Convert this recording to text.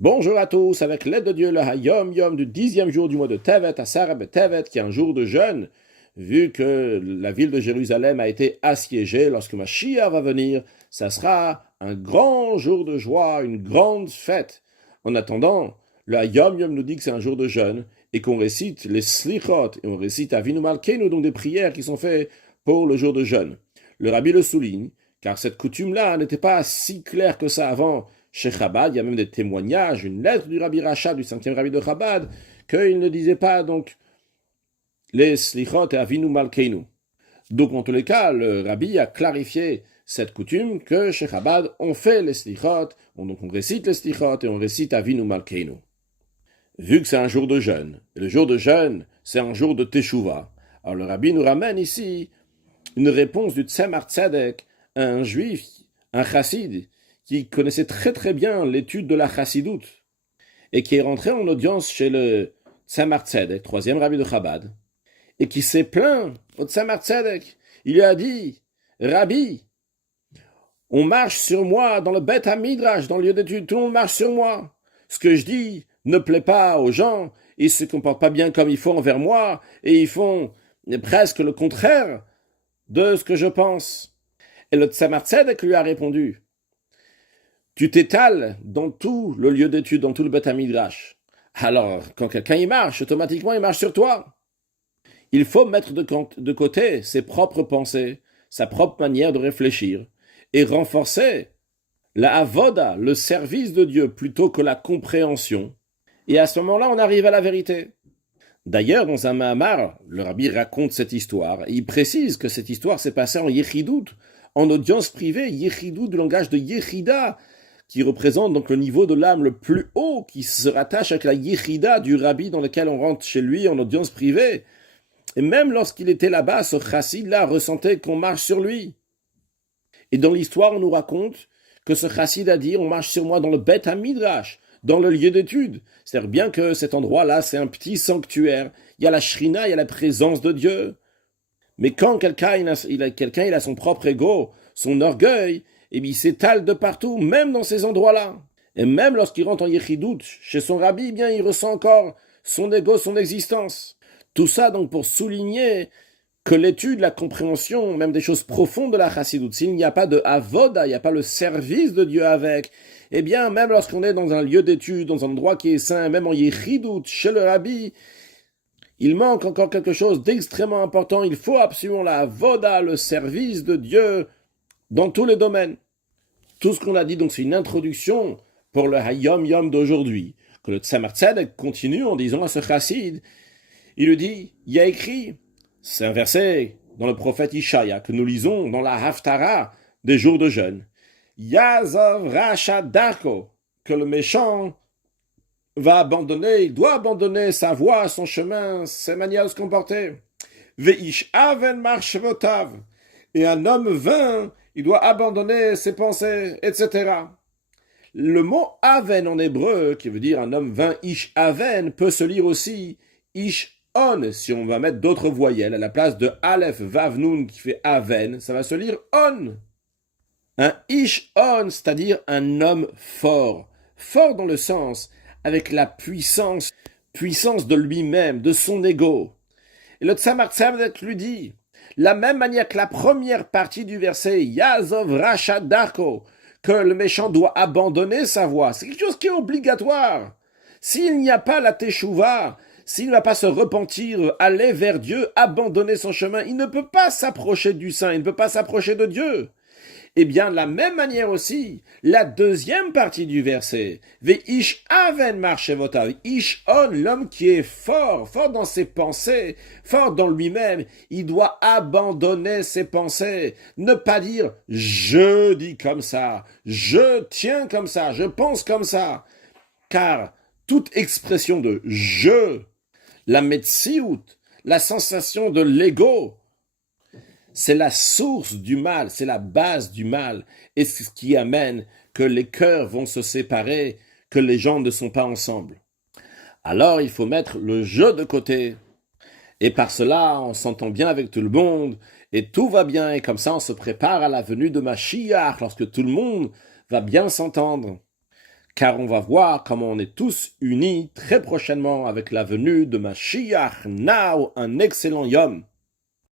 Bonjour à tous, avec l'aide de Dieu, le Hayom Yom du 10e jour du mois de Tevet, à Sarab Tevet, qui est un jour de jeûne, vu que la ville de Jérusalem a été assiégée, lorsque Mashiach va venir, ça sera un grand jour de joie, une grande fête. En attendant, le Hayom Yom nous dit que c'est un jour de jeûne, et qu'on récite les Slichot, et on récite Avinu Malkeinu, donc des prières qui sont faites pour le jour de jeûne. Le Rabbi le souligne, car cette coutume-là n'était pas si claire que ça avant. Chez Chabad, il y a même des témoignages, une lettre du Rabbi Rachab, du 5e Rabbi de Chabad, qu'il ne disait pas donc les Slichot et Avinu Malkeinu. Donc en tous les cas, le Rabbi a clarifié cette coutume que chez Chabad, on fait les Slichot, donc on récite les Slichot et on récite Avinu Malkeinu. Vu que c'est un jour de jeûne, et le jour de jeûne, c'est un jour de Teshuvah, alors le Rabbi nous ramène ici une réponse du Tzemar Tzedek, un juif, un chassid, qui connaissait très très bien l'étude de la chassidoute, et qui est rentré en audience chez le Tzemar Tzedek, 3e Rabbi de Chabad, et qui s'est plaint au Tzemar Tzedek. Il lui a dit, Rabbi, on marche sur moi dans le Beth HaMidrash, dans le lieu d'étude, tout le monde marche sur moi. Ce que je dis ne plaît pas aux gens, ils se comportent pas bien comme il faut envers moi, et ils font presque le contraire de ce que je pense. Et le Tzemar Tzedek lui a répondu, tu t'étales dans tout le lieu d'étude, dans tout le Beth HaMidrash. Alors, quand quelqu'un y marche, automatiquement il marche sur toi. Il faut mettre de côté ses propres pensées, sa propre manière de réfléchir, et renforcer la avoda, le service de Dieu, plutôt que la compréhension. Et à ce moment-là, on arrive à la vérité. D'ailleurs, dans un Mahamar, le Rabbi raconte cette histoire, et il précise que cette histoire s'est passée en Yechidout, en audience privée, Yechidout du langage de Yechida, qui représente donc le niveau de l'âme le plus haut, qui se rattache avec la Yechida du Rabbi dans lequel on rentre chez lui en audience privée. Et même lorsqu'il était là-bas, ce chassid-là ressentait qu'on marche sur lui. Et dans l'histoire, on nous raconte que ce chassid a dit, on marche sur moi dans le Beth HaMidrash, dans le lieu d'étude. C'est-à-dire bien que cet endroit-là, c'est un petit sanctuaire. Il y a la shrina, il y a la présence de Dieu. Mais quand quelqu'un a son propre ego, son orgueil, et bien il s'étale de partout, même dans ces endroits-là. Et même lorsqu'il rentre en Yechidout, chez son rabbi, eh bien il ressent encore son ego, son existence. Tout ça donc pour souligner que l'étude, la compréhension, même des choses profondes de la chassidoute, s'il n'y a pas de avoda, il n'y a pas le service de Dieu avec, eh bien même lorsqu'on est dans un lieu d'étude, dans un endroit qui est saint, même en Yechidout, chez le rabbi, il manque encore quelque chose d'extrêmement important. Il faut absolument la avoda, le service de Dieu, dans tous les domaines. Tout ce qu'on a dit, donc, c'est une introduction pour le Hayom Yom d'aujourd'hui. Que le Tzemar Tzedek continue en disant à ce chassid, il lui dit, il y a écrit, c'est un verset dans le prophète Ishaïa que nous lisons dans la Haftara des jours de jeûne. Yazov Racha Darko, que le méchant va abandonner, il doit abandonner sa voie, son chemin, ses manières de se comporter. Veish aven marchevotav, et un homme vain, il doit abandonner ses pensées, etc. Le mot aven en hébreu, qui veut dire un homme vain, ish aven, peut se lire aussi ish on, si on va mettre d'autres voyelles à la place de aleph vav nun qui fait aven, ça va se lire on. Un ish on, c'est-à-dire un homme fort. Fort dans le sens, avec la puissance de lui-même, de son ego. Et le Tzemar Tzedek lui dit, la même manière que la première partie du verset, Yazov Racha Darko, que le méchant doit abandonner sa voie, c'est quelque chose qui est obligatoire. S'il n'y a pas la Teshuvah, s'il ne va pas se repentir, aller vers Dieu, abandonner son chemin, il ne peut pas s'approcher du Saint, il ne peut pas s'approcher de Dieu. Eh bien, de la même manière aussi, la deuxième partie du verset, Veish aven marchevotav, ish on, l'homme qui est fort dans ses pensées, fort dans lui-même, il doit abandonner ses pensées, ne pas dire je dis comme ça, je tiens comme ça, je pense comme ça, car toute expression de je, la metsiout, la sensation de l'ego, c'est la source du mal, c'est la base du mal, et c'est ce qui amène que les cœurs vont se séparer, que les gens ne sont pas ensemble. Alors il faut mettre le jeu de côté, et par cela on s'entend bien avec tout le monde, et tout va bien, et comme ça on se prépare à la venue de Mashiach, lorsque tout le monde va bien s'entendre. car on va voir comment on est tous unis très prochainement avec la venue de Mashiach. Now, un excellent Yom.